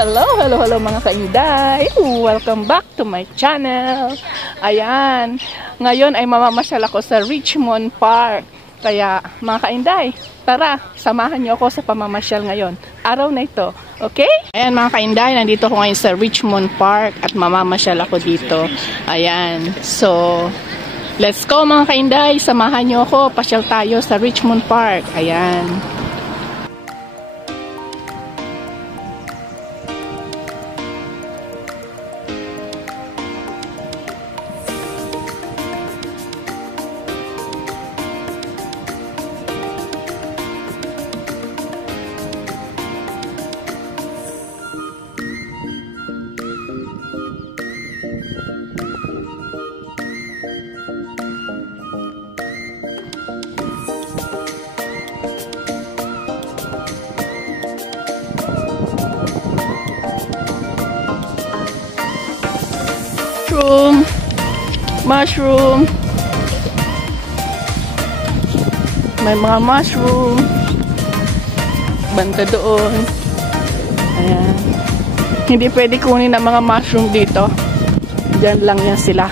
Hello mga kainday! Welcome back to my channel! Ayan, ngayon ay mamamasyal ako sa Richmond Park. Kaya mga kainday, tara, samahan niyo ako sa pamamasyal ngayon. Araw na ito, okay? Ayan mga kainday, nandito ako ngayon sa Richmond Park at mamamasyal ako dito. Ayan, so let's go mga kainday, samahan niyo ako, pasyal tayo sa Richmond Park. Ayan. Mushroom. May mga mushroom. Banda doon. Ayan. Hindi pwede kunin ang mga mushroom dito. Diyan lang yan sila.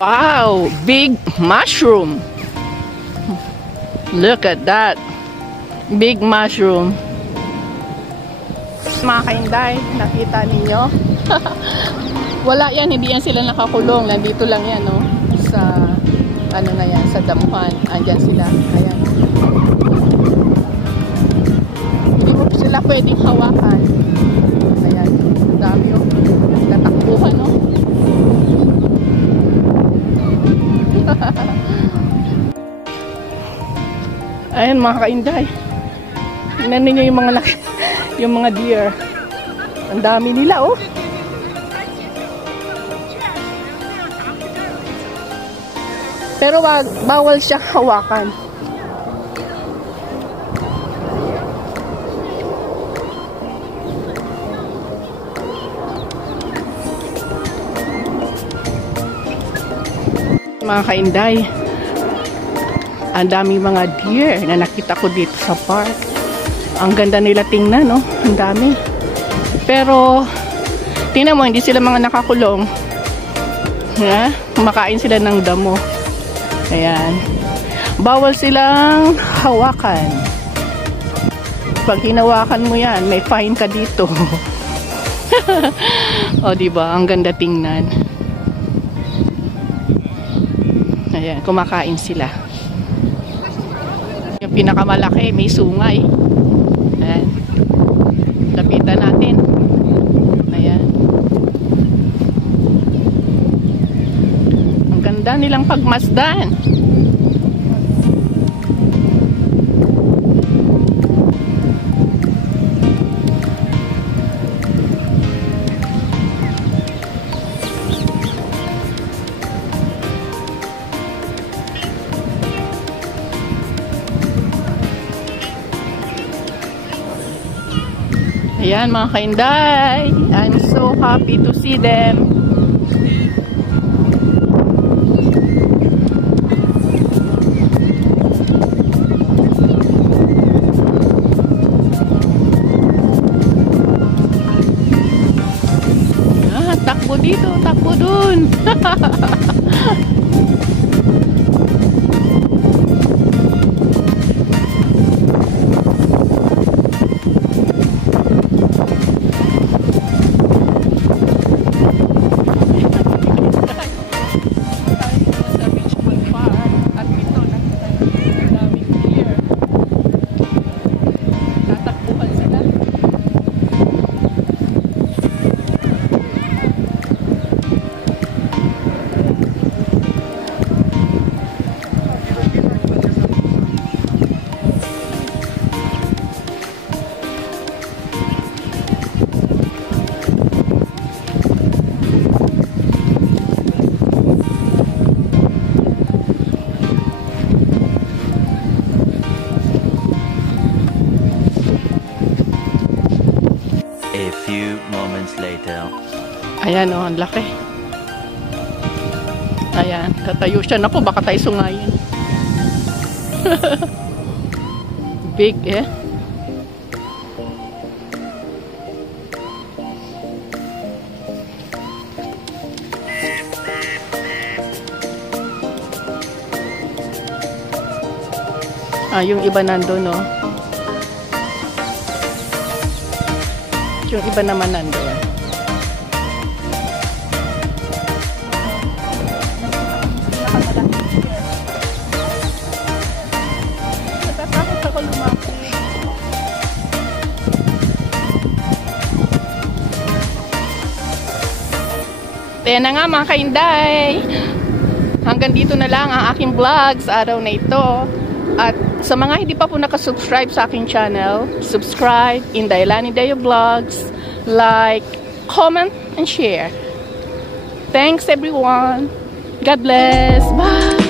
Wow! Big mushroom. Look at that. Big mushroom. Mga kainday, nakita ninyo? Wala yan, hindi yan sila nakakulong. Nandito lang yan, no? Sa, ano na yan, sa damuhan. Andyan sila. Ayan. Hindi mo sila pwedeng hawakan. Ayan. Dami, oh. Natakbuhan, no? Ayan, mga kainday. Tingnan ninyo yung mga yung mga deer. Ang dami nila, oh. Pero bawal siya hawakan. Mga kainday, ang dami mga deer na nakita ko dito sa park. Ang ganda nila tingnan, no? Ang dami. Pero, tingnan mo, hindi sila mga nakakulong. Ha? Kumakain sila ng damo. Ayan. Bawal silang hawakan. Pag hinawakan mo yan, may fine ka dito. O, diba? Ang ganda tingnan. Ayan, kumakain sila. Yung pinakamalaki, may sungay. Ayan. Lapitan natin. Ayan. Ang ganda nilang pagmasdan. Ayan mga kainday, I'm so happy to see them. Takbo dito, takbo dun. Ayan, oh, ang laki. Ayan, tatayo siya. Naku, baka tayo sungayin. Big, eh. Yung iba nandun, no? Yung iba naman nandun. Natatakot ako lumapit. Kaya na nga mga kainday. Hanggang dito na lang ang aking vlog sa araw na ito. At sa mga hindi pa po nakasubscribe sa aking channel, subscribe, Inday Lani Deo Vlogs, like, comment, and share. Thanks everyone. God bless. Bye.